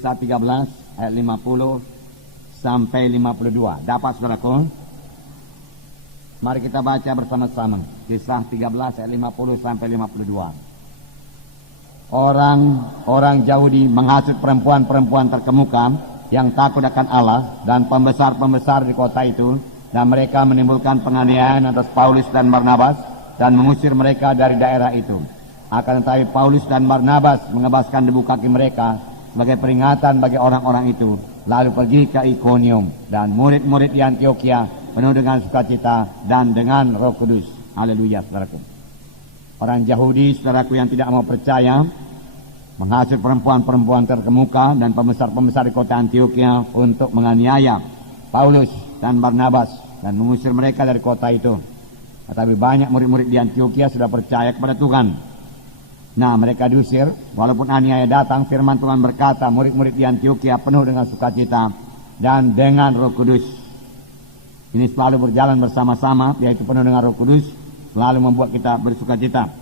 Kisah 13 ayat 50 sampai 52. Dapat saudaraku? Mari kita baca bersama-sama. Kisah 13 ayat 50 sampai 52. Orang Yahudi menghasut perempuan-perempuan terkemuka yang takut akan Allah dan pembesar-pembesar di kota itu, dan mereka menimbulkan penganiayaan atas Paulus dan Barnabas dan mengusir mereka dari daerah itu. Akan tetapi Paulus dan Barnabas mengebaskan debu kaki mereka sebagai peringatan bagi orang-orang itu, lalu pergi ke Ikonium, dan murid-murid di Antioquia penuh dengan sukacita dan dengan Roh Kudus. Haleluya, saudaraku. Orang Yahudi, saudaraku, yang tidak mau percaya menghasut perempuan-perempuan terkemuka dan pembesar-pembesar di kota Antioquia untuk menganiaya Paulus dan Barnabas dan mengusir mereka dari kota itu. Tetapi banyak murid-murid di Antioquia sudah percaya kepada Tuhan. Nah, mereka diusir. Walaupun aniaya datang, firman Tuhan berkata, murid-murid di Antioquia penuh dengan sukacita dan dengan Roh Kudus. Ini selalu berjalan bersama-sama, yaitu penuh dengan Roh Kudus, selalu membuat kita bersukacita.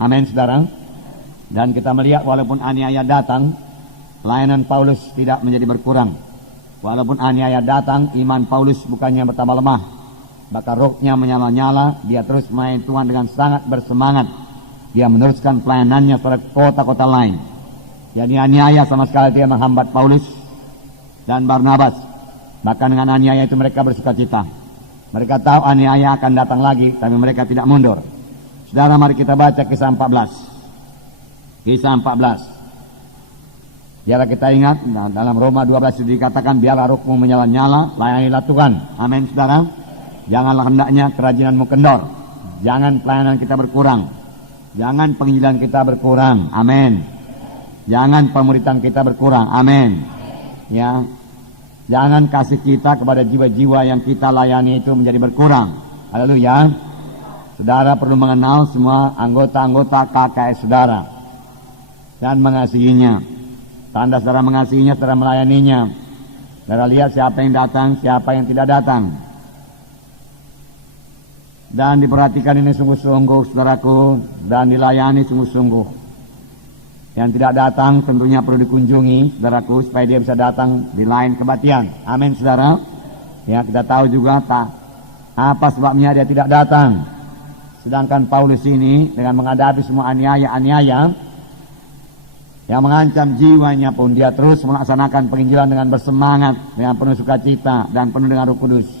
Amin, saudara. Dan kita melihat walaupun aniaya datang, layanan Paulus tidak menjadi berkurang. Walaupun aniaya datang, iman Paulus bukannya bertambah lemah, bahkan rohnya menyala-nyala. Dia terus melayani Tuhan dengan sangat bersemangat. Dia meneruskan pelayanannya pada kota-kota lain. Jadi aniaya sama sekali tidak menghambat Paulus dan Barnabas. Bahkan dengan aniaya itu mereka bersukacita. Mereka tahu aniaya akan datang lagi, tapi mereka tidak mundur. Saudara, mari kita baca kisah 14. Kisah 14. Biarlah kita ingat, dalam Roma 12 itu dikatakan, biarlah rohmu menyala-nyala, layanilah Tuhan. Amin, saudara. Janganlah hendaknya kerajinanmu kendor. Jangan pelayanan kita berkurang. Jangan penginjilan kita berkurang. Amin. Jangan pemuritan kita berkurang. Amin. Ya. Jangan kasih kita kepada jiwa-jiwa yang kita layani itu menjadi berkurang. Haleluya. Saudara perlu mengenal semua anggota-anggota KKS saudara dan mengasihinya. Tanda saudara mengasihinya, saudara melayaninya. Saudara lihat siapa yang datang, siapa yang tidak datang. Dan diperhatikan ini sungguh-sungguh, saudaraku, dan dilayani sungguh-sungguh. Yang tidak datang tentunya perlu dikunjungi, saudaraku, supaya dia bisa datang di lain kebaktian. Amin, saudara. Ya, kita tahu juga apa sebabnya dia tidak datang. Sedangkan Paulus ini dengan menghadapi semua aniaya-aniaya yang mengancam jiwanya pun, dia terus melaksanakan penginjilan dengan bersemangat, dengan penuh sukacita dan penuh dengan Roh Kudus.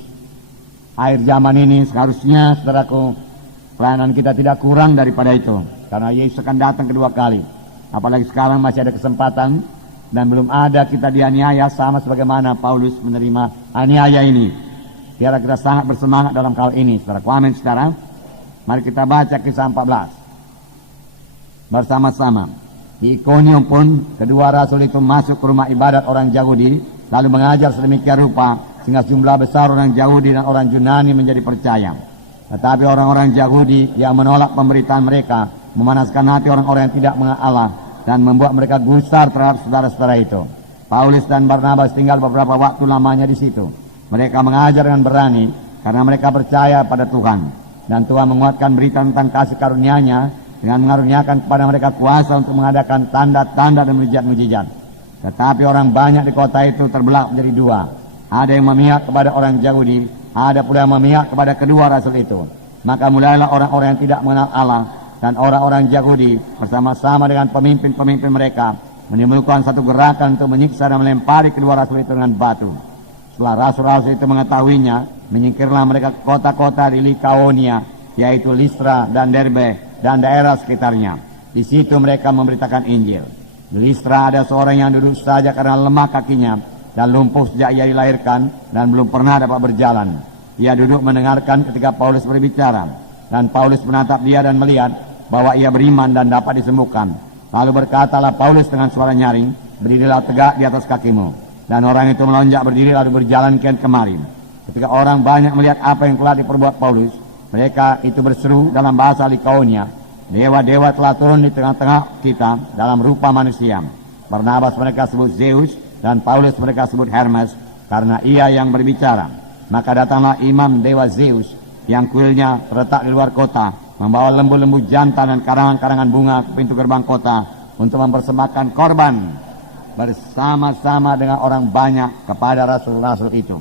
Akhir zaman ini seharusnya, saudaraku, pelayanan kita tidak kurang daripada itu, karena Yesus akan datang kedua kali. Apalagi sekarang masih ada kesempatan dan belum ada kita dianiaya sama sebagaimana Paulus menerima aniaya ini. Biar kita sangat bersemangat dalam hal ini, saudaraku. Amin, saudara. Mari kita baca kisah 14 bersama-sama. Di Ikonium pun kedua rasul itu masuk ke rumah ibadat orang Yahudi, lalu mengajar sedemikian rupa sehingga jumlah besar orang Yahudi dan orang Yunani menjadi percaya. Tetapi orang-orang Yahudi yang menolak pemberitaan mereka memanaskan hati orang-orang yang tidak mengenal Allah dan membuat mereka gusar terhadap saudara-saudara itu. Paulus dan Barnabas tinggal beberapa waktu lamanya di situ. Mereka mengajar dengan berani karena mereka percaya pada Tuhan, dan Tuhan menguatkan berita tentang kasih karunia-Nya dengan mengaruniakan kepada mereka kuasa untuk mengadakan tanda-tanda dan mujizat-mujizat. Tetapi orang banyak di kota itu terbelah menjadi dua. Ada yang memihak kepada orang Yahudi, ada pula yang memihak kepada kedua rasul itu. Maka mulailah orang-orang yang tidak mengenal Allah dan orang-orang Yahudi bersama-sama dengan pemimpin-pemimpin mereka menimbulkan satu gerakan untuk menyiksa dan melempari kedua rasul itu dengan batu. Setelah rasul-rasul itu mengetahuinya, menyingkirlah mereka ke kota-kota di Likaonia, yaitu Listra dan Derbe dan daerah sekitarnya. Di situ mereka memberitakan Injil. Di Listra ada seorang yang duduk saja karena lemah kakinya dan lumpuh sejak ia dilahirkan dan belum pernah dapat berjalan. Ia duduk mendengarkan ketika Paulus berbicara, dan Paulus menatap dia dan melihat bahwa ia beriman dan dapat disembuhkan. Lalu berkatalah Paulus dengan suara nyaring, berdirilah tegak di atas kakimu. Dan orang itu melonjak berdiri lalu berjalan kian kemari. Ketika orang banyak melihat apa yang telah diperbuat Paulus, mereka itu berseru dalam bahasa Likaonia, dewa-dewa telah turun di tengah-tengah kita dalam rupa manusia. Barnabas mereka sebut Zeus dan Paulus mereka sebut Hermes, karena ia yang berbicara. Maka datanglah imam dewa Zeus yang kuilnya terletak di luar kota, membawa lembu-lembu jantan dan karangan-karangan bunga ke pintu gerbang kota untuk mempersembahkan korban bersama-sama dengan orang banyak kepada rasul-rasul itu.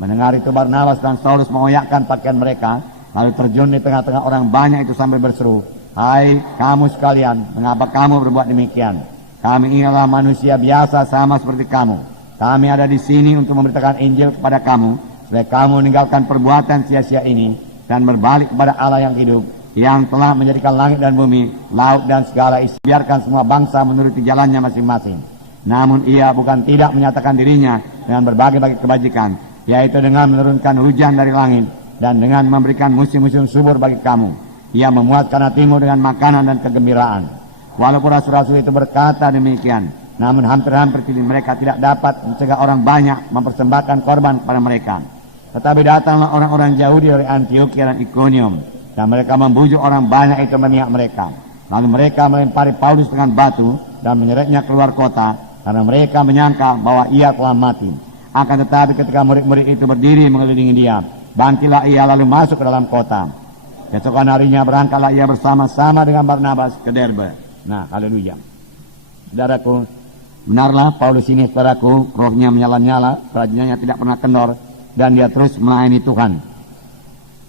Mendengar itu Barnabas dan Saulus mengoyakkan pakaian mereka, lalu terjun di tengah-tengah orang banyak itu sambil berseru, "Hai kamu sekalian, mengapa kamu berbuat demikian? Kami inilah manusia biasa sama seperti kamu. Kami ada di sini untuk memberitakan Injil kepada kamu, supaya kamu meninggalkan perbuatan sia-sia ini dan berbalik kepada Allah yang hidup, yang telah menjadikan langit dan bumi, laut dan segala isi. Biarkan semua bangsa menuruti jalannya masing-masing. Namun ia bukan tidak menyatakan dirinya dengan berbagai-bagai kebajikan, yaitu dengan menurunkan hujan dari langit dan dengan memberikan musim-musim subur bagi kamu. Ia memuaskan hatimu dengan makanan dan kegembiraan." Walaupun rasul-rasul itu berkata demikian, namun hampir-hampir mereka tidak dapat mencegah orang banyak mempersembahkan korban kepada mereka. Tetapi datanglah orang-orang Yahudi dari Antiokhia dan Ikonium, dan mereka membujuk orang banyak itu memihak mereka. Lalu mereka melempari Paulus dengan batu dan menyeretnya keluar kota, karena mereka menyangka bahwa ia telah mati. Akan tetapi ketika murid-murid itu berdiri mengelilingi dia, bangkitlah ia lalu masuk ke dalam kota. Keesokan harinya berangkatlah ia bersama-sama dengan Barnabas ke Derbe. Nah, haleluya. Saudaraku, benarlah Paulus ini, saudaraku, rohnya menyala-nyala, kerajiannya tidak pernah kendor, dan dia terus melayani Tuhan.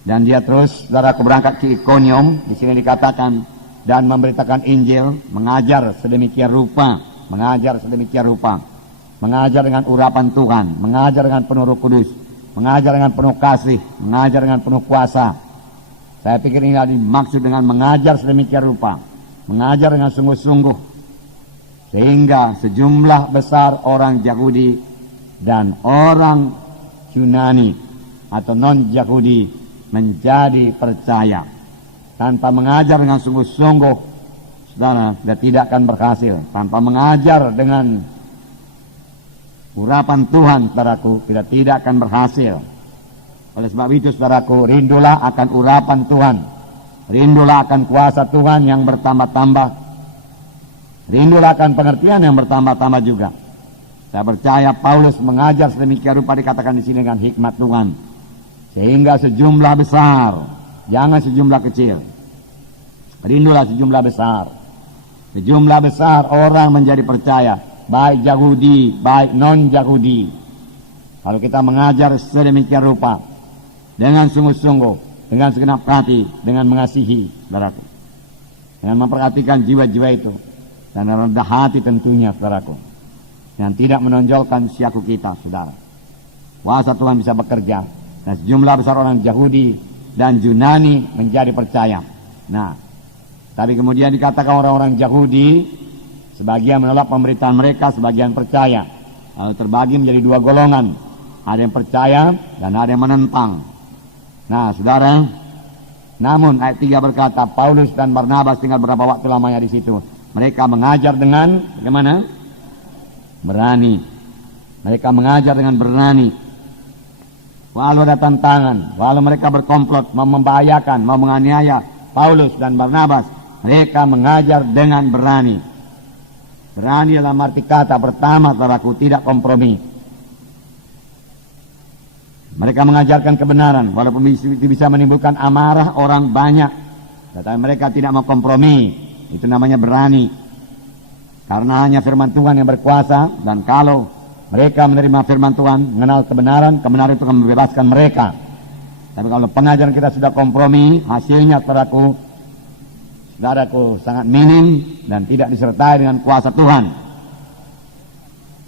Dan dia terus, saudaraku, berangkat ke Ikonium, di sini dikatakan, dan memberitakan Injil, mengajar sedemikian rupa, mengajar dengan urapan Tuhan, mengajar dengan penuh Roh Kudus, mengajar dengan penuh kasih, mengajar dengan penuh kuasa. Saya pikir ini dimaksud dengan mengajar sedemikian rupa, mengajar dengan sungguh-sungguh, sehingga sejumlah besar orang Yahudi dan orang Yunani atau non-Yahudi menjadi percaya. Tanpa mengajar dengan sungguh-sungguh, saudara, dia tidak akan berhasil. Tanpa mengajar dengan urapan Tuhan, saudaraku, tidak akan berhasil. Oleh sebab itu, saudaraku, rindulah akan urapan Tuhan, rindulah akan kuasa Tuhan yang bertambah-tambah, rindulah akan pengertian yang bertambah-tambah juga. Saya percaya Paulus mengajar sedemikian rupa, dikatakan di sini dengan hikmat Tuhan, sehingga sejumlah besar, jangan sejumlah kecil, rindulah sejumlah besar. Sejumlah besar orang menjadi percaya, baik Yahudi, baik non-Yahudi. Kalau kita mengajar sedemikian rupa, dengan sungguh-sungguh, dengan segenap hati, dengan mengasihi, saudaraku, dengan memperhatikan jiwa-jiwa itu, dan rendah hati tentunya, saudaraku, yang tidak menonjolkan siaku kita, saudara. Kuasa Tuhan bisa bekerja, dan sejumlah besar orang Yahudi dan Yunani menjadi percaya. Nah, tapi kemudian dikatakan orang-orang Yahudi, sebagian menolak pemberitaan mereka, sebagian percaya. Lalu terbagi menjadi dua golongan, ada yang percaya dan ada yang menentang. Nah, saudara, namun ayat 3 berkata, Paulus dan Barnabas tinggal berapa waktu lamanya di situ. Mereka mengajar dengan bagaimana? Berani. Mereka mengajar dengan berani. Walau ada tantangan, walau mereka berkomplot, mau membahayakan, mau menganiaya Paulus dan Barnabas, mereka mengajar dengan berani. Berani dalam arti kata pertama, saudaraku, tidak kompromi. Mereka mengajarkan kebenaran, walaupun itu bisa menimbulkan amarah orang banyak, tetapi mereka tidak mau kompromi. Itu namanya berani. Karena hanya firman Tuhan yang berkuasa, dan kalau mereka menerima firman Tuhan, mengenal kebenaran, kebenaran itu akan membebaskan mereka. Tapi kalau pengajaran kita sudah kompromi, hasilnya, saudaraku, sangat minim dan tidak disertai dengan kuasa Tuhan.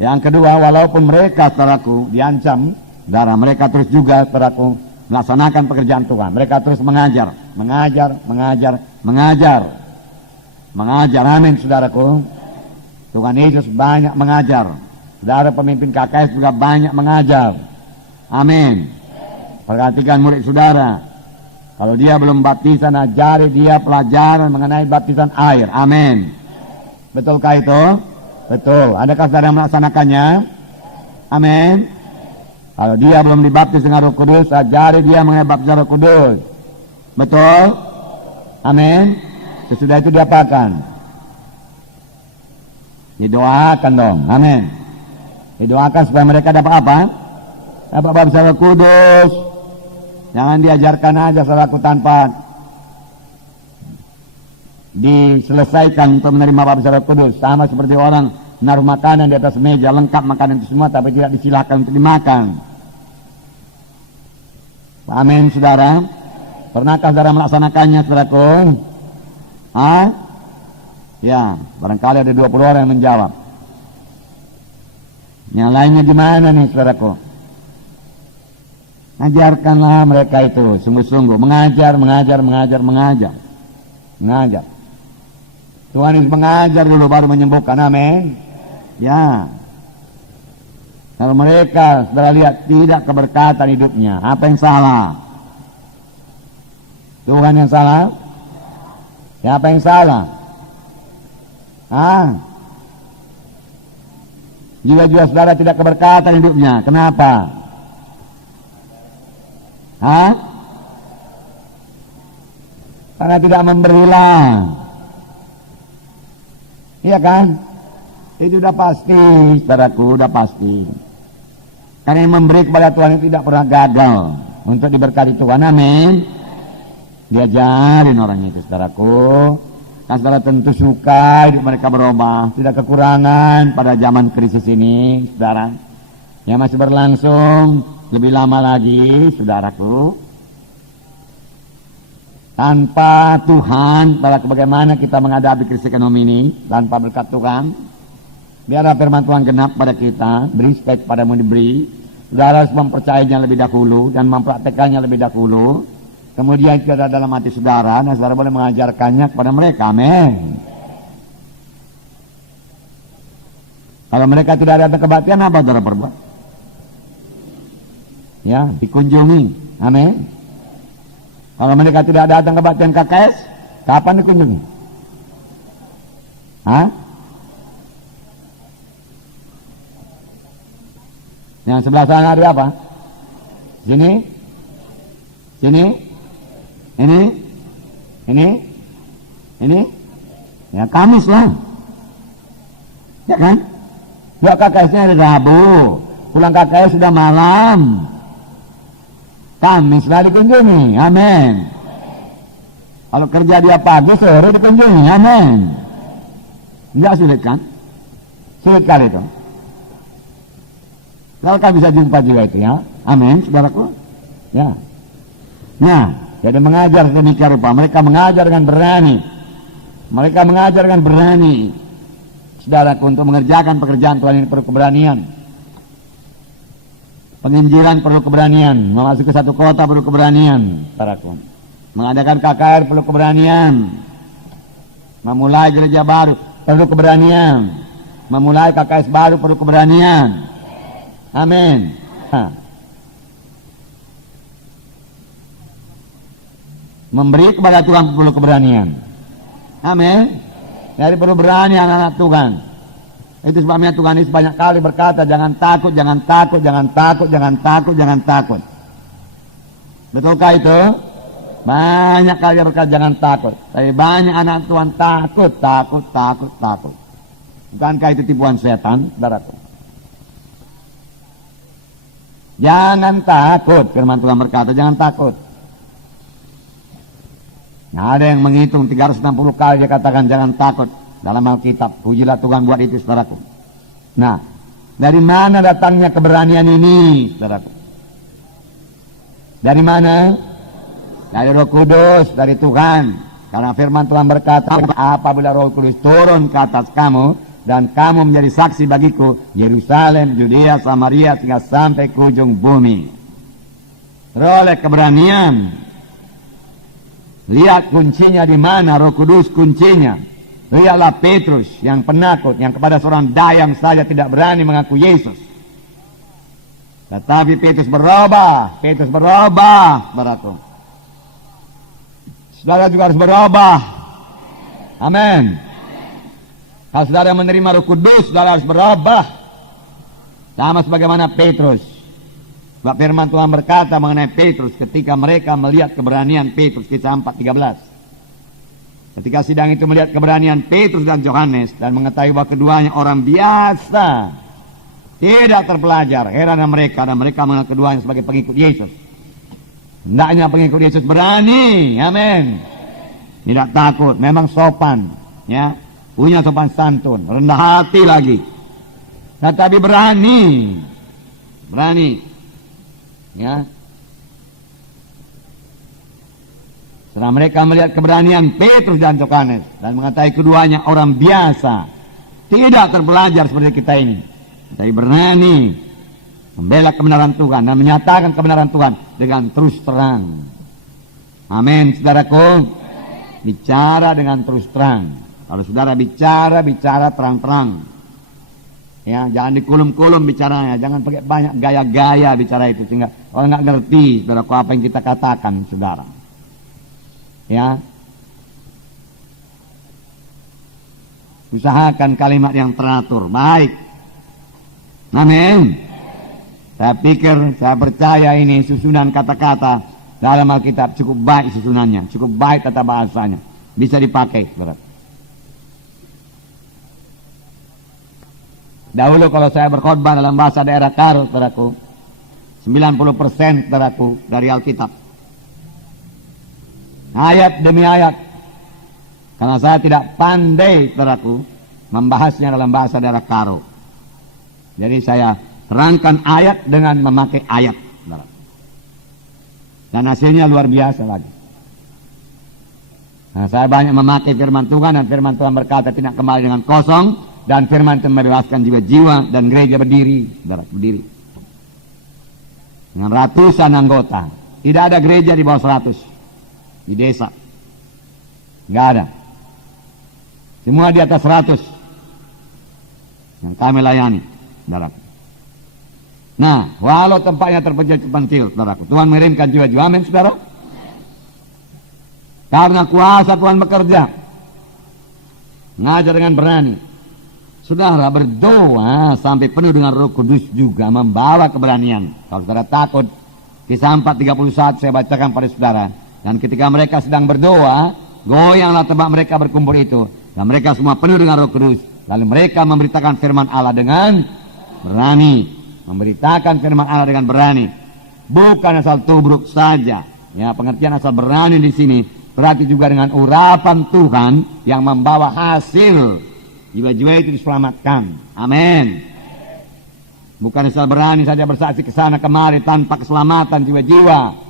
Yang kedua, walaupun mereka, saudaraku, diancam, saudara, mereka terus juga, saudaraku, melaksanakan pekerjaan Tuhan. Mereka terus mengajar. Amin, saudaraku. Tuhan Yesus banyak mengajar. Saudara pemimpin KKS juga banyak mengajar. Amin. Perhatikan murid saudara. Kalau dia belum baptisan, ajari dia pelajaran mengenai baptisan air. Amin. Betulkah itu? Betul. Adakah saudara melaksanakannya? Amin. Kalau dia belum dibaptis dengan Roh Kudus, ajari dia mengenai baptisan Roh Kudus. Betul? Amin. Sesudah itu diapakan? Didoakan dong. Amin. Didoakan supaya mereka dapat apa? Dapat baptisan Roh Kudus. Jangan diajarkan aja, saudaraku, tanpa diselesaikan untuk menerima baptisan Roh Kudus. Sama seperti orang menaruh makanan di atas meja, lengkap makanan itu semua, tapi tidak disilakan untuk dimakan. Amin, saudara. Pernahkah saudara melaksanakannya, saudaraku? Ya, barangkali ada 20 orang yang menjawab. Yang lainnya gimana nih, saudaraku? Ajarkanlah mereka itu sungguh-sungguh, mengajar. Tuhan Yesus mengajar dulu baru menyembuhkan, amin. Ya. Kalau mereka saudara lihat tidak keberkatan hidupnya, apa yang salah? Tuhan yang salah? Siapa yang salah? Jiwa-jiwa saudara tidak keberkatan hidupnya, kenapa? Karena tidak memberilah. Iya kan? Itu udah pasti, saudaraku, udah pasti. Karena yang memberi kepada Tuhan itu tidak pernah gagal untuk diberkati Tuhan, amin. Diajarin orang itu, saudaraku. Kan saudara tentu suka hidup mereka berubah, tidak kekurangan pada zaman krisis ini, saudara. Yang masih berlangsung lebih lama lagi, saudaraku. Tanpa Tuhan, bagaimana kita menghadapi krisis ekonomi ini, tanpa berkat Tuhan. Biarlah firman Tuhan genap pada kita, beri supaya kepadamu diberi. Saudara harus mempercayainya lebih dahulu dan mempraktekannya lebih dahulu. Kemudian itu ada dalam hati saudara, dan saudara boleh mengajarkannya kepada mereka, amin. Kalau mereka tidak datang kebaktian, apa saudara perbuat? Ya, dikunjungi, amin. Kalau mereka tidak datang kebaktian KKS, kapan dikunjungi? Yang sebelah sana hari apa? Sini? Ini? Ya Kamis lah. Ya kan? Dua KKS-nya hari Rabu. Pulang KKS sudah malam. Kamis lah dikunjungi, amin. Kalau kerja dia pagi, sore dikunjungi, amin. Enggak sulit kan? Sulit kali itu. Kalau kan bisa jumpa juga itu ya, amin, saudaraku. Ya. Nah, jadi mengajar demikian rupa. Mereka mengajar dengan berani. Saudaraku, untuk mengerjakan pekerjaan Tuhan ini perlu keberanian. Penginjilan perlu keberanian, memasuki satu kota perlu keberanian, saudaraku. Mengadakan KKR perlu keberanian. Memulai gereja baru perlu keberanian. Memulai KKS baru perlu keberanian. Amin. Memberi kepada Tuhan perlu keberanian. Amin. Jadi perlu berani anak-anak Tuhan. Itu sebabnya Tuhan Yesus banyak kali berkata, jangan takut. Betulkah itu? Banyak kali berkata jangan takut. Tapi banyak anak Tuhan takut. Bukankah itu tipuan setan, saudaraku? Jangan takut, firman Tuhan berkata, jangan takut. Nah, ada yang menghitung 360 kali dia katakan jangan takut. Dalam Alkitab, pujilah Tuhan buat itu, saudaraku. Nah, dari mana datangnya keberanian ini, saudaraku? Dari mana? Dari Roh Kudus, dari Tuhan. Karena firman Tuhan berkata, apabila Roh Kudus turun ke atas kamu, dan kamu menjadi saksi bagiku, Yerusalem, Yudea, Samaria, sehingga sampai ke ujung bumi. Peroleh keberanian. Lihat kuncinya di mana, Roh Kudus kuncinya. Lihatlah Petrus yang penakut, yang kepada seorang dayang saja tidak berani mengaku Yesus. Tetapi Petrus berubah, saudaraku. Saudara juga harus berubah. Amin. Kalau saudara menerima Roh Kudus, saudara harus berubah. Sama sebagaimana Petrus. Sebab firman Tuhan berkata mengenai Petrus ketika mereka melihat keberanian Petrus, Kisah 4:13. Ketika sidang itu melihat keberanian Petrus dan Yohanes dan mengetahui bahwa keduanya orang biasa, tidak terpelajar, heran mereka dan mereka mengenal keduanya sebagai pengikut Yesus. Hendaknya pengikut Yesus berani, amin. Tidak takut, memang sopan, ya, punya sopan santun, rendah hati lagi, tetapi berani. Berani. Ya. Setelah mereka melihat keberanian Petrus dan Yohanes dan mengetahui keduanya orang biasa, tidak terpelajar seperti kita ini, tetapi berani membela kebenaran Tuhan dan menyatakan kebenaran Tuhan dengan terus terang. Amin, saudaraku. Bicara dengan terus terang. Kalau saudara bicara terang-terang. Ya, jangan dikulum-kulum bicaranya, jangan pakai banyak gaya-gaya bicara itu sehingga orang nggak ngerti, saudaraku, apa yang kita katakan, saudara. Ya, usahakan kalimat yang teratur, baik. Amin. Saya percaya ini susunan kata-kata dalam Alkitab cukup baik susunannya, cukup baik tata bahasanya, bisa dipakai, saudara. Dahulu kalau saya berkhotbah dalam bahasa daerah Karo, saudaraku, 90% saudaraku dari Alkitab. Ayat demi ayat. Karena saya tidak pandai, saudaraku, membahasnya dalam bahasa daerah Karo. Jadi saya terangkan ayat dengan memakai ayat, saudara. Dan hasilnya luar biasa lagi. Nah, saya banyak memakai firman Tuhan, dan firman Tuhan berkata tidak kembali dengan kosong, dan firman Tuhan membebaskan jiwa-jiwa, dan gereja berdiri, saudara, berdiri. Dengan ratusan anggota. Tidak ada gereja di bawah 100. Di desa nggak ada, semua di atas 100 yang kami layani, saudaraku. Nah, walau tempatnya terpencil, saudaraku, Tuhan mengirimkan jiwa-jiwa. Amin, saudara. Karena kuasa Tuhan bekerja, ngajar dengan berani. Saudara berdoa sampai penuh dengan Roh Kudus juga membawa keberanian. Kalau saudara takut, Kisah 4:31 saya bacakan pada saudara. Dan ketika mereka sedang berdoa, goyanglah tempat mereka berkumpul itu. Dan mereka semua penuh dengan Roh Kudus. Lalu mereka memberitakan firman Allah dengan berani. Memberitakan firman Allah dengan berani. Bukan asal tubruk saja. Ya, pengertian asal berani di sini berarti juga dengan urapan Tuhan yang membawa hasil. Jiwa-jiwa itu diselamatkan. Amin. Bukan asal berani saja bersaksi ke sana kemari tanpa keselamatan jiwa-jiwa.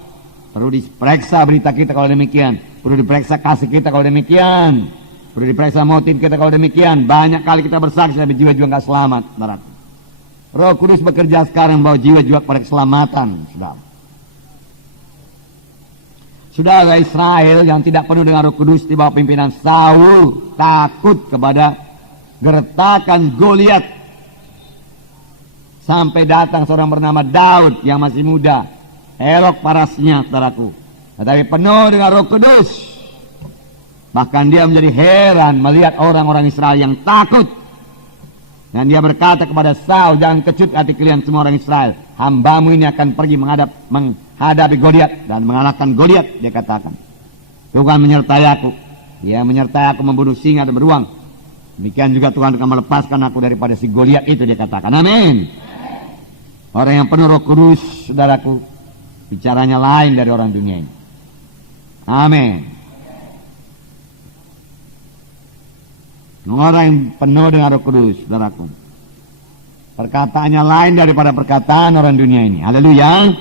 Perlu diperiksa berita kita kalau demikian. Perlu diperiksa kasih kita kalau demikian. Perlu diperiksa motif kita kalau demikian. Banyak kali kita bersaksi tapi jiwa-jiwa nggak selamat. Saudara. Roh Kudus bekerja sekarang membawa jiwa-jiwa kepada keselamatan. Saudara Israel yang tidak penuh dengan Roh Kudus di bawah pimpinan Saul takut kepada gertakan Goliat. Sampai datang seorang bernama Daud yang masih muda. Elok parasnya, saudaraku. Tetapi penuh dengan Roh Kudus. Bahkan dia menjadi heran melihat orang-orang Israel yang takut. Dan dia berkata kepada Saul, jangan kecut hati kalian semua orang Israel. Hambamu ini akan pergi menghadapi Goliat dan mengalahkan Goliat, dia katakan. Tuhan menyertai aku. Dia menyertai aku membunuh singa dan beruang. Demikian juga Tuhan akan melepaskan aku daripada si Goliat itu, dia katakan. Amin. Orang yang penuh Roh Kudus, saudaraku, bicaranya lain dari orang dunia ini. Amin. Orang yang penuh dengan Roh Kudus, saudaraku, perkataannya lain daripada perkataan orang dunia ini. Haleluya.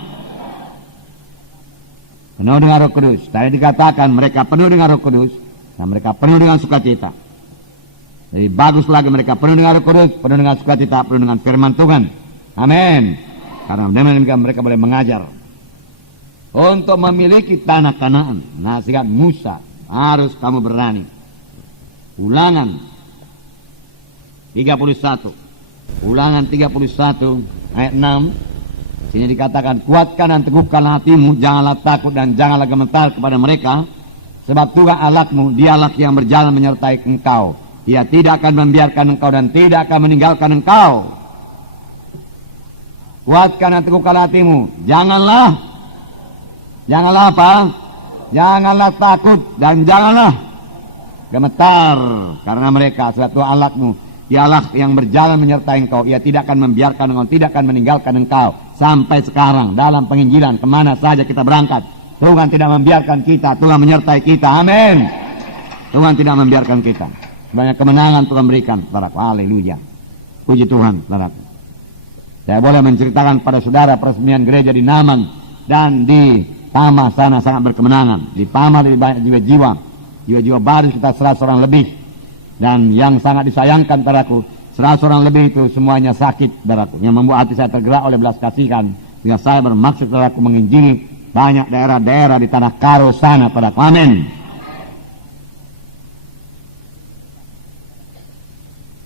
Penuh dengan Roh Kudus. Tadi dikatakan mereka penuh dengan Roh Kudus dan mereka penuh dengan sukacita. Jadi bagus lagi mereka penuh dengan Roh Kudus, penuh dengan sukacita, penuh dengan firman Tuhan. Amin. Karena demikian mereka boleh mengajar. Untuk memiliki tanah Kanaan, nasihat Musa, harus kamu berani. Ulangan 31. Ulangan 31 ayat 6. Sini dikatakan, kuatkan dan teguhkanlah hatimu, janganlah takut dan janganlah gemetar kepada mereka. Sebab Tuhan Allahmu, dialah yang berjalan menyertai engkau. Dia tidak akan membiarkan engkau dan tidak akan meninggalkan engkau. Kuatkan dan teguhkan hatimu. Janganlah apa? Janganlah takut dan janganlah gemetar karena mereka. Sebab Tuhan Allahmu, dialah yang berjalan menyertai engkau. Ia tidak akan membiarkan engkau, tidak akan meninggalkan engkau. Sampai sekarang dalam penginjilan kemana saja kita berangkat, Tuhan tidak membiarkan kita. Tuhan menyertai kita. Amin. Tuhan tidak membiarkan kita. Banyak kemenangan Tuhan berikan. Haleluya. Puji Tuhan, saudaraku. Saya boleh menceritakan pada saudara peresmian gereja di Naman dan di Pama sana sangat berkemenangan. Di Pama lebih banyak jiwa-jiwa. Jiwa-jiwa baru kita 100 orang lebih. Dan yang sangat disayangkan, saudaraku, 100 orang lebih itu semuanya sakit, saudaraku. Yang membuat hati saya tergerak oleh belas kasihan. Sehingga saya bermaksud, saudaraku, menginjili banyak daerah-daerah di tanah Karo sana, saudaraku. Amin.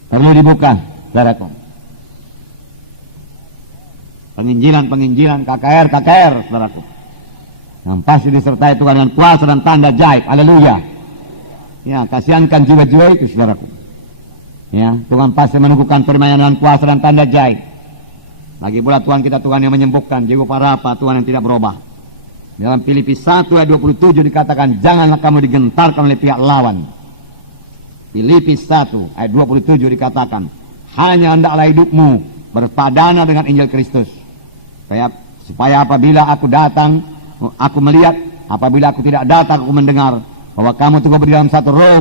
Perlu dibuka, saudaraku. Penginjilan KKR, saudaraku. Yang pasti disertai Tuhan dengan kuasa dan tanda ajaib. Haleluya. Ya, kasihankan jiwa-jiwa itu, saudaraku. Ya, Tuhan pasti menunggukan firman dengan kuasa dan tanda ajaib. Lagi pula Tuhan kita Tuhan yang menyembuhkan, jiwa parapa, Tuhan yang tidak berubah. Dalam Filipi 1 ayat 27 dikatakan, janganlah kamu digentarkan oleh pihak lawan. Filipi 1 ayat 27 dikatakan, hanya hendaklah hidupmu berpadana dengan Injil Kristus. Supaya apabila aku datang, aku melihat, apabila aku tidak datang, aku mendengar bahwa kamu teguh di dalam satu roh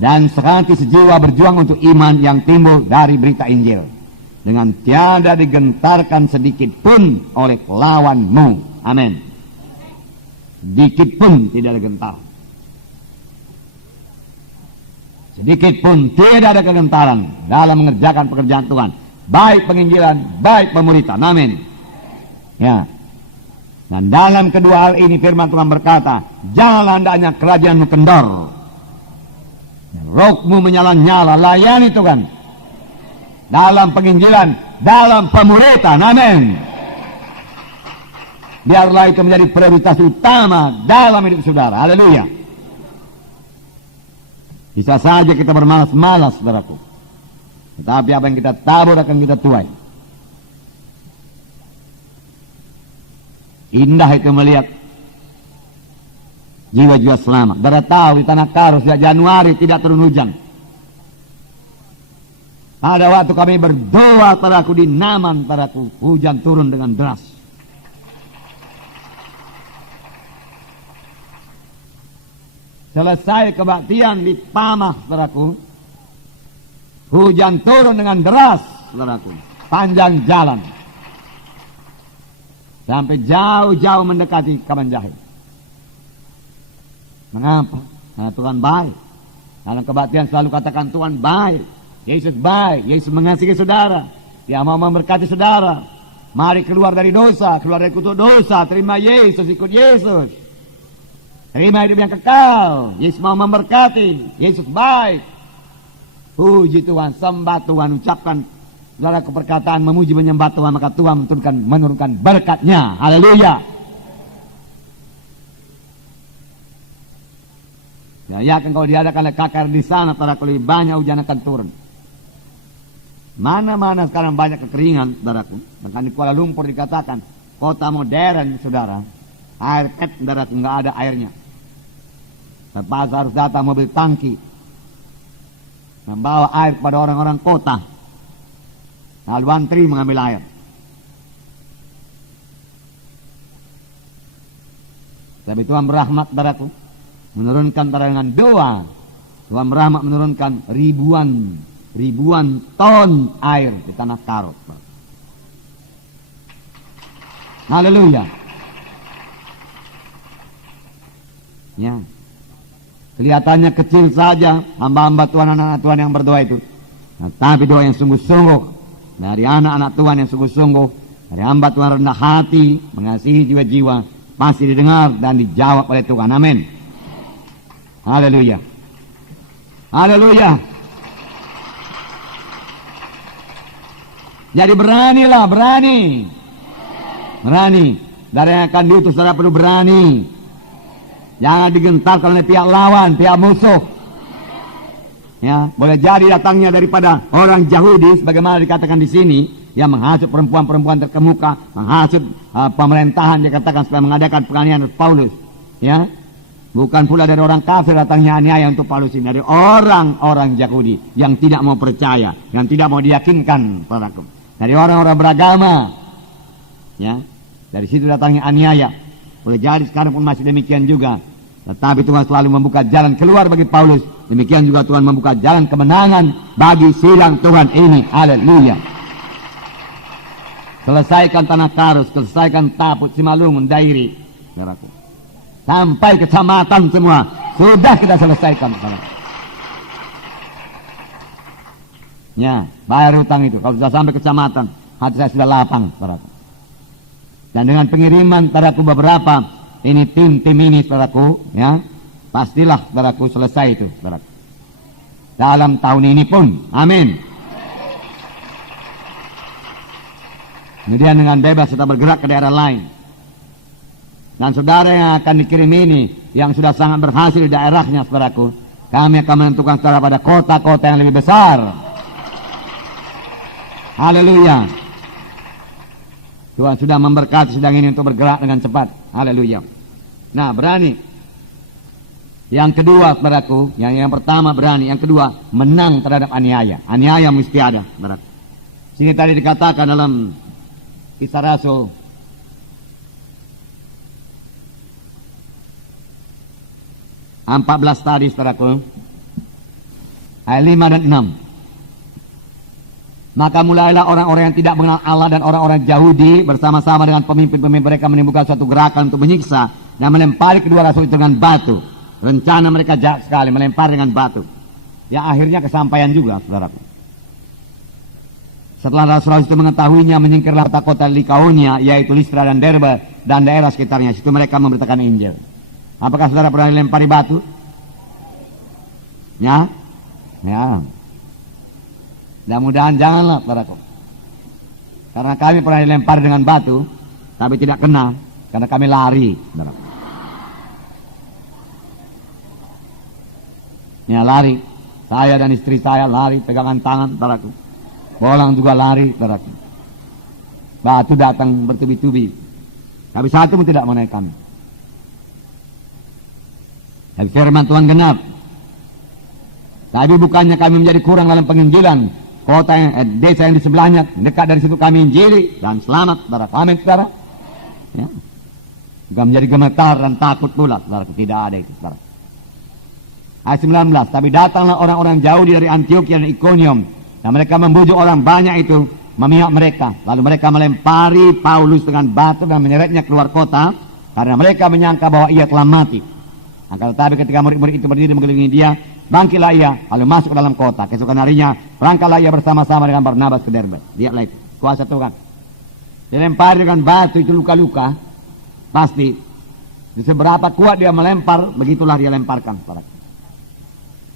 dan sehati sejiwa berjuang untuk iman yang timbul dari berita Injil, dengan tiada digentarkan sedikit pun oleh lawanmu. Amin. Sedikit pun tidak ada gentar. Sedikit pun tidak ada kegentaran dalam mengerjakan pekerjaan Tuhan, baik penginjilan, baik pemuritan. Amin. Ya. Dan dalam kedua hal ini firman Tuhan berkata, janganlah hendaknya kerajaanmu kendor, rohmu menyala-nyala. Layani Tuhan dalam penginjilan, dalam pemuritan. Amin. Biarlah itu menjadi prioritas utama dalam hidup saudara. Haleluya. Bisa saja kita bermalas-malas, saudaraku, tetapi apa yang kita tabur akan kita tuai. Indah itu melihat jiwa-jiwa selamat. Saudara tahu di tanah Karo sejak Januari tidak turun hujan. Pada waktu kami berdoa, saudaraku, di Naman, saudaraku, hujan turun dengan deras. Selesai kebaktian di Pamah, saudaraku, hujan turun dengan deras, saudaraku, panjang jalan. Sampai jauh-jauh mendekati Kamanjahit. Mengapa? Karena Tuhan baik. Dalam kebaktian selalu katakan Tuhan baik. Yesus baik. Yesus mengasihi saudara. Dia mau memberkati saudara. Mari keluar dari dosa, keluar dari kutuk dosa. Terima Yesus, ikut Yesus. Terima hidup yang kekal. Yesus mau memberkati. Yesus baik. Puji Tuhan, sembah Tuhan, ucapkan saudara keperkataan memuji menyembah Tuhan, maka Tuhan menurunkan berkat-Nya. Haleluya. Ya, kan kalau diadakan oleh KKR di sana, saudaraku, lebih banyak hujan akan turun. Mana-mana sekarang banyak kekeringan, saudaraku. Bahkan di Kuala Lumpur dikatakan kota modern, saudara. Air tap, saudaraku, nggak ada airnya. Terpaksa harus datang mobil tangki membawa air pada orang-orang kota. Lalu antri mengambil air. Tapi Tuhan berahmat, saudaraku, menurunkan dengan doa. Tuhan berahmat menurunkan ribuan ton air di tanah Karo. Haleluya. Ya. Kelihatannya kecil saja hamba-hamba Tuhan, anak-anak Tuhan yang berdoa itu. Nah, tapi doa yang sungguh-sungguh dari anak-anak Tuhan yang sungguh-sungguh, dari hamba Tuhan rendah hati, mengasihi jiwa-jiwa, pasti didengar dan dijawab oleh Tuhan. Amin. Haleluya. Haleluya. Jadi beranilah, berani. Dari yang akan diutus, saudara perlu berani. Jangan digentarkan oleh pihak lawan, pihak musuh. Ya, boleh jadi datangnya daripada orang Yahudi, sebagaimana dikatakan di sini, yang menghasut perempuan-perempuan terkemuka, menghasut pemerintahan, dikatakan setelah mengadakan penganiayaan Paulus. Ya, bukan pula dari orang kafir datangnya aniaya untuk Paulus ini, dari orang-orang Yahudi yang tidak mau percaya, yang tidak mau diyakinkan, saudaraku. Dari orang-orang beragama. Ya, dari situ datangnya aniaya. Boleh jadi sekarang pun masih demikian juga. Tetapi Tuhan selalu membuka jalan keluar bagi Paulus. Demikian juga Tuhan membuka jalan kemenangan bagi sidang Tuhan ini. Haleluya. Selesaikan Tanah Karus, selesaikan Taput, Simalungun, Dairi, saudaraku. Sampai kecamatan semua sudah kita selesaikan, saudaraku. Ya, bayar hutang itu. Kalau sudah sampai kecamatan, hati saya sudah lapang, saudaraku. Dan dengan pengiriman, saudaraku, beberapa ini tim ini, saudaraku, ya, pastilah, saudaraku, selesai itu, saudaraku. Dalam tahun ini pun, amin. Kemudian dengan bebas kita bergerak ke daerah lain. Dan saudara yang akan dikirim ini, yang sudah sangat berhasil di daerahnya, saudaraku, kami akan menentukan saudara pada kota-kota yang lebih besar. Haleluya. Tuhan sudah memberkati sidang ini untuk bergerak dengan cepat. Haleluya. Nah, berani. Yang kedua, saudaraku, yang pertama berani, yang kedua menang terhadap aniaya. Aniaya mesti ada, saudaraku. Sini tadi dikatakan dalam Kisah Rasul 14 tadi, saudaraku, ayat 5 dan 6. Maka mulailah orang-orang yang tidak mengenal Allah dan orang-orang Yahudi bersama-sama dengan pemimpin-pemimpin mereka menimbulkan suatu gerakan untuk menyiksa dan melempari kedua rasul itu dengan batu. Rencana mereka jahat sekali, melempar dengan batu. Ya, akhirnya kesampaian juga, saudaraku. Setelah rasul-rasul itu mengetahuinya, menyingkirlah kota-kota Likaonia, yaitu Listra dan Derbe dan daerah sekitarnya. Situ mereka memberitakan Injil. Apakah saudara pernah dilempari batu? Ya, ya. Mudah-mudahan janganlah, saudaraku. Karena kami pernah dilempari dengan batu, tapi tidak kena, karena kami lari, saudaraku. Ya, lari. Saya dan istri saya lari, pegangan tangan, saudaraku. Bolang juga lari, saudaraku. Batu datang bertubi-tubi. Tapi satu pun tidak mengenai kami. Dan firman Tuhan genap. Tapi bukannya kami menjadi kurang dalam penginjilan. Kota yang, desa yang di sebelahnya, dekat dari situ kami injili dan selamat, saudara. Amin, saudara. Ya. Juga menjadi gemetar dan takut pula, saudara. Tidak ada itu, saudara. Ayat 19. Tapi datanglah orang-orang jauh dari Antioquia dan Iconium. Dan mereka membujuk orang banyak itu memihak mereka. Lalu mereka melempari Paulus dengan batu dan menyeretnya keluar kota. Karena mereka menyangka bahwa ia telah mati. Akan tetapi ketika murid-murid itu berdiri mengelilingi dia, bangkitlah ia, lalu masuk ke dalam kota. Keesokan harinya, berangkatlah ia bersama-sama dengan Barnabas ke Derbe. Lihatlah itu, kuasa Tuhan. Dilempari dengan batu itu luka-luka, pasti. Seberapa kuat dia melempar, begitulah dia lemparkan.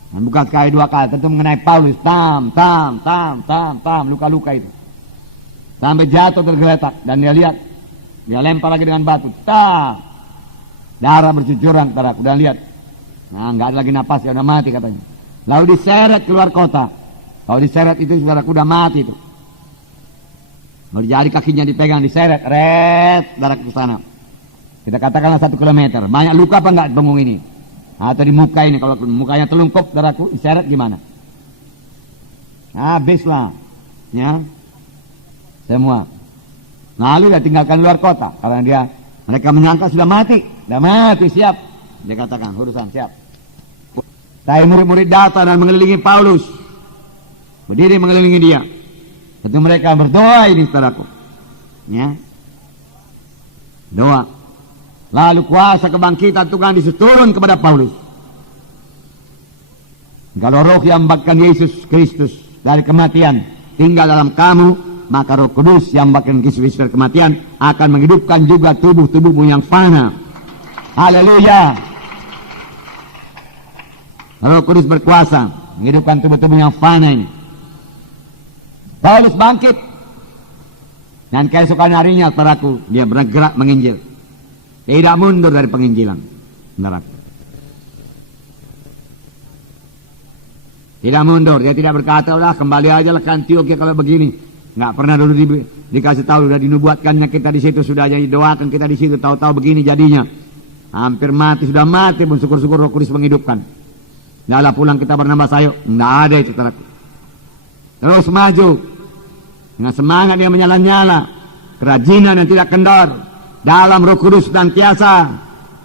Dan bukan sekali dua kali, tentu mengenai Paulus, tam, luka-luka itu. Sampai jatuh tergeletak, dan dia lihat, dia lempar lagi dengan batu, tam. Darah bercucuran, saudaraku, dan lihat. Nah, nggak ada lagi napas, ya udah mati katanya. Lalu diseret keluar kota. Kalau diseret itu, saudaraku, udah mati itu. Lalu jari kakinya dipegang, diseret, saudaraku ke sana. Kita katakanlah 1 kilometer. Banyak luka apa enggak bengong ini? Atau di muka ini, kalau mukanya telungkup, saudaraku, diseret gimana? Habislah, ya, semua. Lalu dia tinggalkan luar kota, karena mereka menyangka sudah mati, siap. Dia katakan, urusan siap. Tapi murid-murid datang dan mengelilingi Paulus, berdiri mengelilingi dia. Tentu mereka berdoa ini, saudaraku, ya, doa. Lalu kuasa kebangkitan Tuhan turun kepada Paulus. Kalau roh yang membangkitkan Yesus Kristus dari kematian tinggal dalam kamu, maka Roh Kudus yang membangkitkan Yesus dari kematian akan menghidupkan juga tubuh-tubuhmu yang fana. Haleluya. Roh Kudus berkuasa menghidupkan tubuh-tubuh yang fana ini. Paulus bangkit. Dan keesokan harinya, saudaraku, dia bergerak menginjil. Tidak mundur dari penginjilan, saudaraku. Tidak mundur, dia tidak berkata, udah kembali aja lah ke Antioquia kalau begini. Nggak pernah dulu dikasih tahu, sudah dinubuatkannya kita di situ, sudah jadi doakan kita di situ, tahu-tahu begini jadinya. Hampir mati, sudah mati pun syukur-syukur Roh Kudus menghidupkan. Yalah pulang kita bernambah sayur, nggak ada itu, saudaraku. Terus maju dengan semangat dia menyala-nyala, kerajinan yang tidak kendor dalam Roh Kudus dan tiasa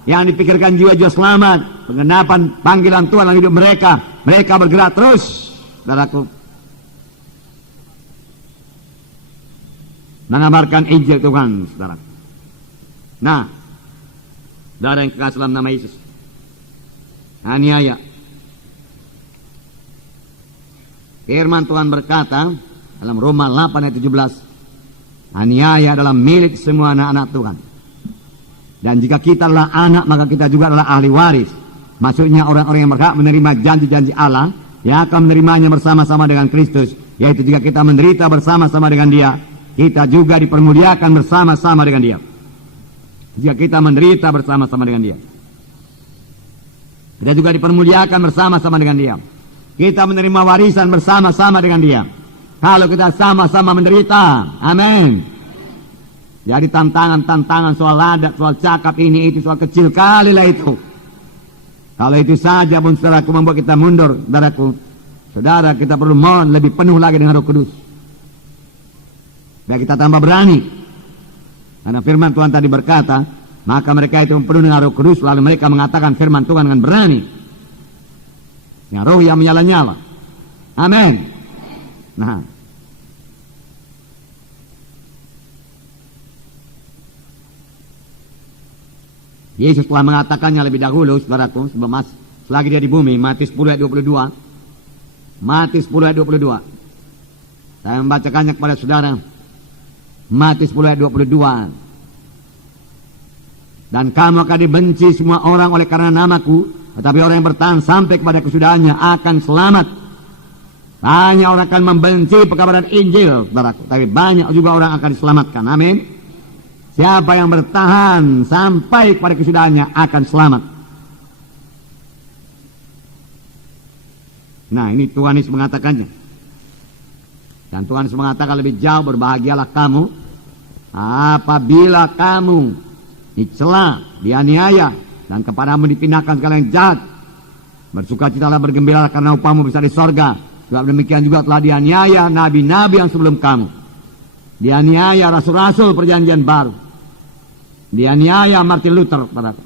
yang dipikirkan jiwa-jiwa selamat, penggenapan panggilan Tuhan dalam hidup mereka. Mereka bergerak terus, saudaraku, mengabarkan Injil Tuhan, saudara. Nah, saudara yang kekasih dalam nama Yesus, aniaya. Firman Tuhan berkata dalam Roma 8 ayat 17, aniaya adalah milik semua anak-anak Tuhan. Dan jika kita adalah anak, maka kita juga adalah ahli waris. Maksudnya orang-orang yang berhak menerima janji-janji Allah, yang akan menerimanya bersama-sama dengan Kristus. Yaitu jika kita menderita bersama-sama dengan Dia, kita juga dipermuliakan bersama-sama dengan Dia. Jika kita menderita bersama-sama dengan Dia, kita juga dipermuliakan bersama-sama dengan Dia. Kita menerima warisan bersama-sama dengan Dia kalau kita sama-sama menderita. Amin. Jadi tantangan-tantangan soal adat, soal cakap ini itu, soal kecil kali lah itu. Kalau itu saja pun saudaraku membuat kita mundur, saudaraku, saudara, kita perlu mohon lebih penuh lagi dengan Roh Kudus, biar kita tambah berani. Karena firman Tuhan tadi berkata, maka mereka itu penuh dengan Roh Kudus, lalu mereka mengatakan firman Tuhan dengan berani, dengan roh yang menyala-nyala. Amin. Nah, Yesus telah mengatakannya lebih dahulu, saudaraku, selagi dia di bumi. Matius 10 ayat 22. Matius 10 ayat 22. Saya membacakannya kepada saudara. Matius 10 ayat 22. Dan kamu akan dibenci semua orang oleh karena namaku, tetapi orang yang bertahan sampai kepada kesudahannya akan selamat. Banyak orang akan membenci pekabaran Injil, saudaraku, tapi banyak juga orang akan diselamatkan. Amin. Siapa yang bertahan sampai kepada kesudahannya akan selamat. Nah, ini Tuhan Yesus mengatakannya. Dan Tuhan Yesus mengatakan lebih jauh, berbahagialah kamu apabila kamu dicela, dianiaya, dan kepadamu dipindahkan segala yang jahat. Bersukacitalah, bergembiralah, karena upahmu besar di sorga. Sebab demikian juga telah dianiaya nabi-nabi yang sebelum kamu. Dianiaya rasul-rasul perjanjian baru. Dianiaya Martin Luther, saudaraku.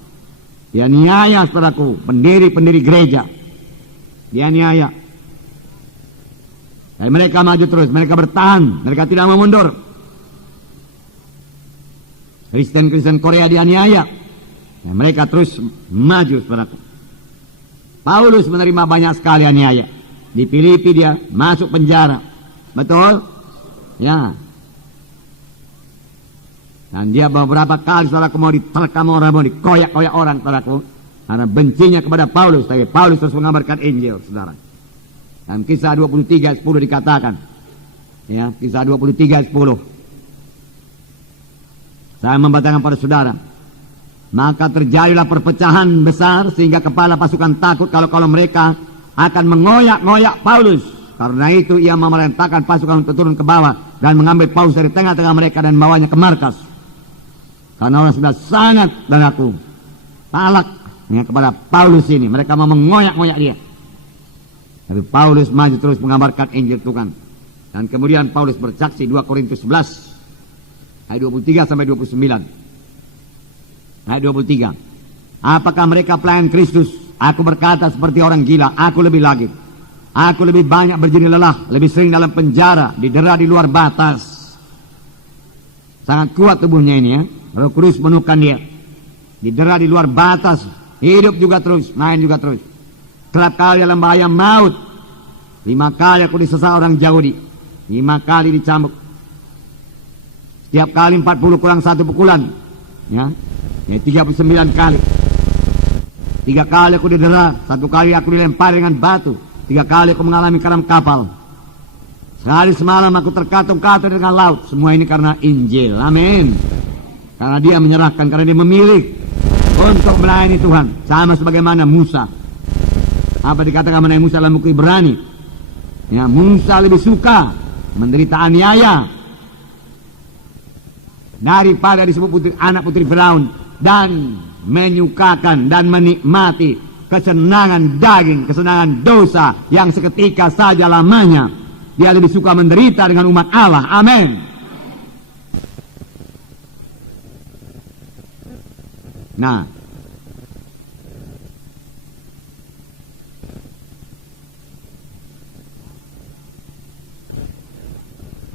Dianiaya, saudaraku, pendiri-pendiri gereja. Dianiaya. Dan mereka maju terus, mereka bertahan, mereka tidak mau mundur. Kristen-Kristen Korea dianiaya. Dan mereka terus maju, saudaraku. Paulus menerima banyak sekali aniaya. Di Filipi dia masuk penjara. Betul? Ya. Dan dia beberapa kali, saudaraku, mau diterkam orang, mau dikoyak-koyak orang, saudaraku, karena bencinya kepada Paulus. Tapi Paulus terus mengabarkan Injil, saudara. Dan kisah 23:10 dikatakan, ya, kisah 23:10. Saya membacakan pada saudara. Maka terjadilah perpecahan besar, sehingga kepala pasukan takut kalau mereka akan mengoyak-ngoyak Paulus. Karena itu ia memerintahkan pasukan untuk turun ke bawah dan mengambil Paulus dari tengah-tengah mereka dan membawanya ke markas. Karena orang sudah sangat, dan aku talak kepada Paulus ini. Mereka mau mengoyak-ngoyak dia. Tapi Paulus maju terus mengabarkan Injil Tuhan. Dan kemudian Paulus bersaksi, 2 Korintus 11 ayat 23 sampai 29. Ayat 23. Apakah mereka pelayan Kristus? Aku berkata seperti orang gila. Aku lebih lagi. Aku lebih banyak berjeri lelah, lebih sering dalam penjara, didera di luar batas. Sangat kuat tubuhnya ini, ya. Roh Kudus menukan dia. Didera di luar batas, hidup juga terus, main juga terus. Kerap kali dalam bahaya maut. 5 kali aku disesat orang Yahudi. 5 kali dicambuk. Setiap kali 40 kurang 1 pukulan. Ya, 39 kali. 3 kali aku didera, 1 kali aku dilempar dengan batu. 3 kali aku mengalami karam kapal. Sekali semalam aku terkatung-katung dengan laut. Semua ini karena Injil. Amin. Karena dia menyerahkan, karena dia memilih untuk melayani Tuhan. Sama sebagaimana Musa. Apa dikatakan mengenai Musa dalam buku Ibrani? Ya, Musa lebih suka menderita aniaya daripada disebut putri, anak putri Firaun, dan menyukakan dan menikmati kesenangan daging, kesenangan dosa yang seketika saja lamanya. Dia lebih suka menderita dengan umat Allah. Amin. Nah,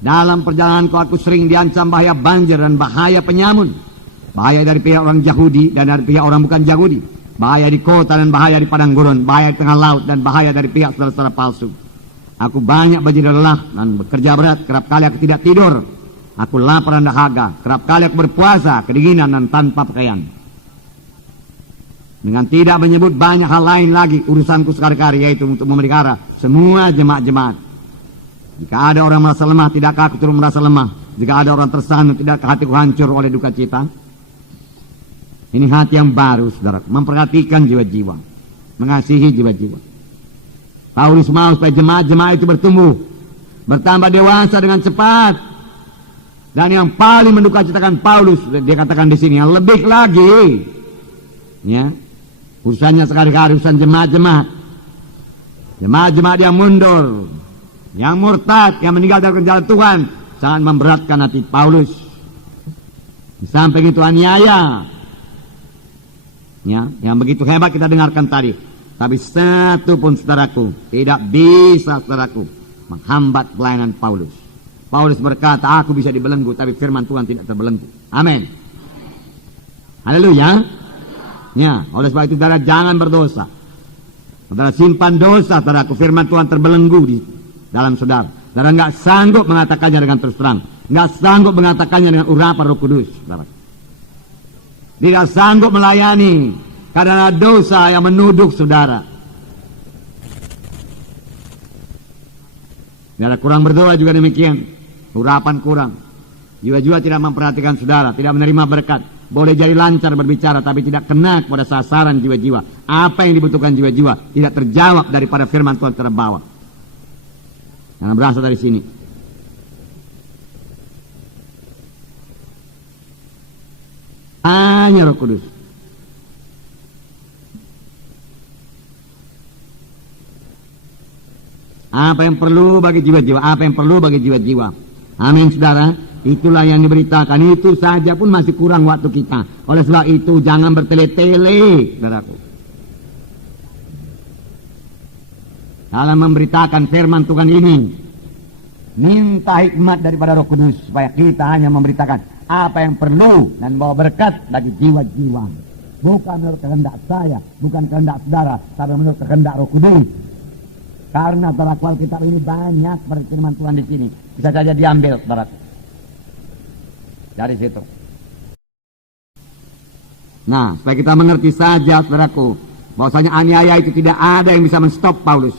Dalam perjalananku aku sering diancam bahaya banjir dan bahaya penyamun. Bahaya dari pihak orang Yahudi dan dari pihak orang bukan Yahudi. Bahaya di kota dan bahaya di padang gurun. Bahaya di tengah laut dan bahaya dari pihak saudara-saudara palsu. Aku banyak berjeda lelah dan bekerja berat. Kerap kali aku tidak tidur. Aku lapar dan dahaga. Kerap kali aku berpuasa, kedinginan dan tanpa pakaian. Dengan tidak menyebut banyak hal lain lagi, urusanku sekali-kali yaitu untuk memelihara semua jemaat-jemaat. Jika ada orang merasa lemah, tidakkah aku turut merasa lemah? Jika ada orang tersanut, tidakkah hatiku hancur oleh duka cita? Ini hati yang baru, saudara, memperhatikan jiwa-jiwa, mengasihi jiwa-jiwa. Paulus mau supaya jemaat-jemaat itu bertumbuh, bertambah dewasa dengan cepat. Dan yang paling menduka citakan Paulus, dia katakan di sini, yang lebih lagi, ya, urusannya sekali-kali urusan jemaat-jemaat, jemaat-jemaat yang mundur, yang murtad, yang meninggal dari jalan Tuhan, sangat memberatkan hati Paulus. Di samping itu aniaya, ya, yang begitu hebat kita dengarkan tadi. Tapi satu pun saudaraku tidak bisa saudaraku menghambat pelayanan Paulus. Paulus berkata, aku bisa dibelenggu, tapi firman Tuhan tidak terbelenggu. Amin. Haleluya. Ya, oleh sebab itu saudara jangan berdosa. Saudara simpan dosa, saudaraku, firman Tuhan terbelenggu di dalam saudara. Saudara nggak sanggup mengatakannya dengan terus terang, nggak sanggup mengatakannya dengan urapan Roh Kudus, saudara. Tidak sanggup melayani karena dosa yang menuduk saudara. Saudara kurang berdoa juga demikian, urapan kurang. Jiwa-jiwa tidak memperhatikan saudara, tidak menerima berkat. Boleh jadi lancar berbicara, tapi tidak kena kepada sasaran jiwa-jiwa. Apa yang dibutuhkan jiwa-jiwa tidak terjawab daripada firman Tuhan terbawa. Karena berasal dari sini. Hanya Roh Kudus. Apa yang perlu bagi jiwa-jiwa? Apa yang perlu bagi jiwa-jiwa? Amin, saudara. Itulah yang diberitakan. Itu saja pun masih kurang waktu kita. Oleh sebab itu jangan bertele-tele, saudaraku, dalam memberitakan firman Tuhan ini. Minta hikmat daripada Roh Kudus supaya kita hanya memberitakan apa yang perlu dan bawa berkat bagi jiwa-jiwa. Bukan menurut kehendak saya, bukan kehendak saudara, tapi menurut kehendak Roh Kudus. Karena saudaraku, Alkitab ini banyak seperti firman Tuhan di sini. Bisa saja diambil, saudaraku, dari situ. Nah, supaya kita mengerti saja, saudaraku, bahwasanya aniaya itu tidak ada yang bisa menstop Paulus.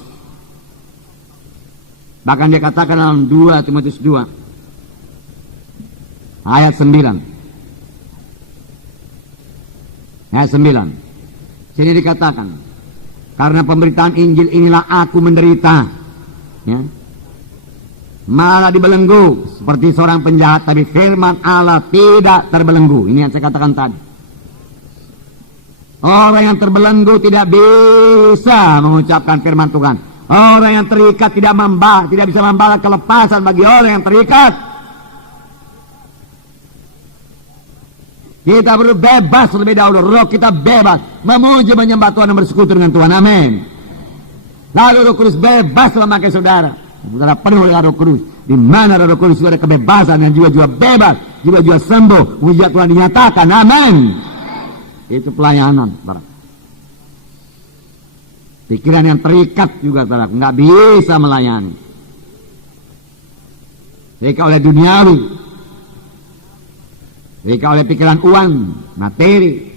Bahkan dia katakan dalam 2 Timotius 2 ayat 9. Ayat 9. Sini dikatakan, karena pemberitaan Injil inilah aku menderita, ya, malah dibelenggu seperti seorang penjahat, tapi firman Allah tidak terbelenggu. Ini yang saya katakan tadi. Orang yang terbelenggu tidak bisa mengucapkan firman Tuhan. Orang yang terikat tidak bisa membawa kelepasan bagi orang yang terikat. Kita perlu bebas lebih dahulu. Roh kita bebas memuji, menyembah Tuhan dan bersekutu dengan Tuhan. Amin. Lalu Roh Kudus bebas memakai saudara. Saudara penuh dengan Roh Kudus. Di mana Roh Kudus itu ada kebebasan dan jiwa-jiwa bebas, jiwa-jiwa sembuh, mujizat Tuhan dinyatakan. Amin. Itu pelayanan, saudara. Pikiran yang terikat juga, saudara, nggak bisa melayani. Terikat oleh duniawi, terikat oleh pikiran uang, materi,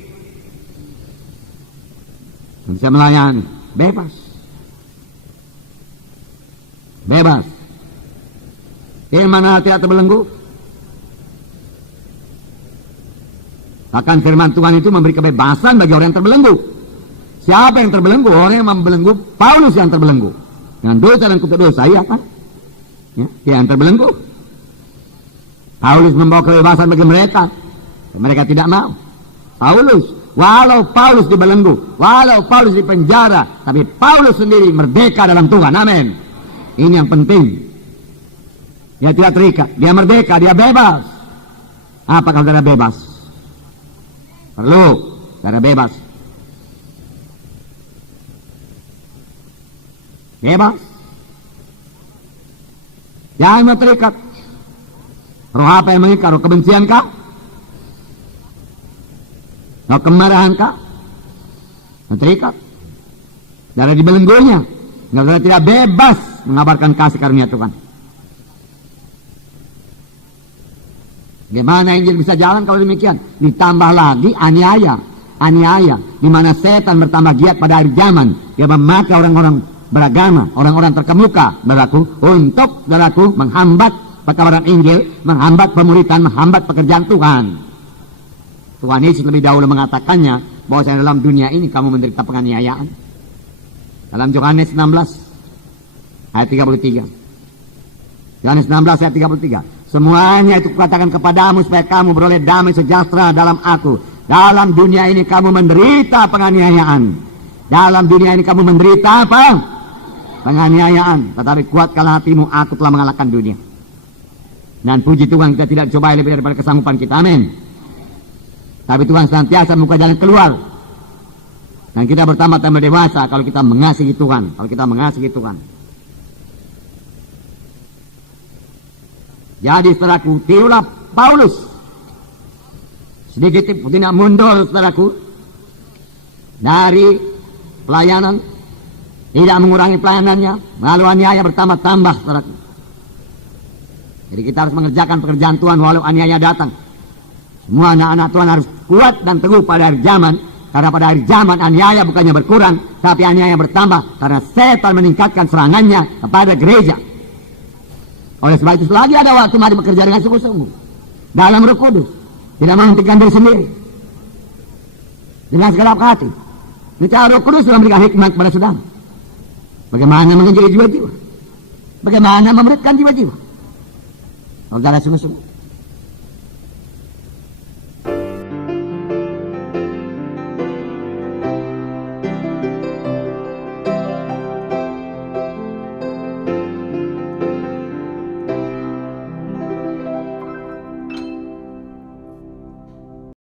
nggak bisa melayani. Bebas, bebas. Yang mana tidak terbelenggu? Bahkan firman Tuhan itu memberi kebebasan bagi orang yang terbelenggu. Siapa yang terbelenggu? Orang yang membelenggu. Paulus yang terbelenggu dengan dosa dan kutuk dosa, iya kan? Ya, dia yang terbelenggu. Paulus membawa kebebasan bagi mereka. Mereka tidak mau. Paulus, walau Paulus dibelenggu, walau Paulus dipenjara, tapi Paulus sendiri merdeka dalam Tuhan. Amin. Ini yang penting. Dia tidak terikat, dia merdeka, dia bebas. Apakah saudara bebas? Perlu saudara bebas. Bebas. Jangan mau terikat. Roh apa yang mengikat? Roh kebencian kah? Roh kemarahan kah? Dan terikat. Darah dibelenggunya. Saudara tidak bebas mengabarkan kasih karunia Tuhan. Bagaimana Injil bisa jalan kalau demikian? Ditambah lagi aniaya, di mana setan bertambah giat pada akhir zaman. Dia memakai orang-orang beragama, orang-orang terkemuka, saudaraku, untuk saudaraku menghambat pekabaran Injil, menghambat pemuritan, menghambat pekerjaan Tuhan. Tuhan Yesus lebih dahulu mengatakannya bahwa dalam dunia ini kamu menderita penganiayaan. Dalam Yohanes 16 ayat 33. Yohanes 16 ayat 33. Semuanya itu kukatakan kepadamu supaya kamu beroleh damai sejahtera dalam aku. Dalam dunia ini kamu menderita penganiayaan. Dalam dunia ini kamu menderita apa? Penganiayaan. Tetapi kuatkanlah hatimu, aku telah mengalahkan dunia. Dan puji Tuhan, kita tidak coba lebih daripada kesanggupan kita. Amin. Tapi Tuhan senantiasa membuka jalan keluar. Dan kita bertambah-tambah dewasa kalau kita mengasihi Tuhan. Kalau kita mengasihi Tuhan. Jadi saudaraku, tirulah Paulus. Sedikit tidak mundur saudaraku dari pelayanan, tidak mengurangi pelayanannya, lalu aniaya bertambah-tambah saudaraku. Jadi kita harus mengerjakan pekerjaan Tuhan walau aniaya datang. Semua anak-anak Tuhan harus kuat dan teguh pada akhir zaman, karena pada akhir zaman aniaya bukannya berkurang, tapi aniaya bertambah karena setan meningkatkan serangannya kepada gereja. Oleh sebab itu selagi ada waktu mari bekerja dengan sungguh-sungguh dalam Roh Kudus, tidak menghentikan diri sendiri dengan segenap hati. Niscaya Roh Kudus sudah memberikan hikmat kepada saudara. Bagaimana mengenjari jiwa-jiwa, bagaimana memuridkan jiwa-jiwa. Saudara sungguh-sungguh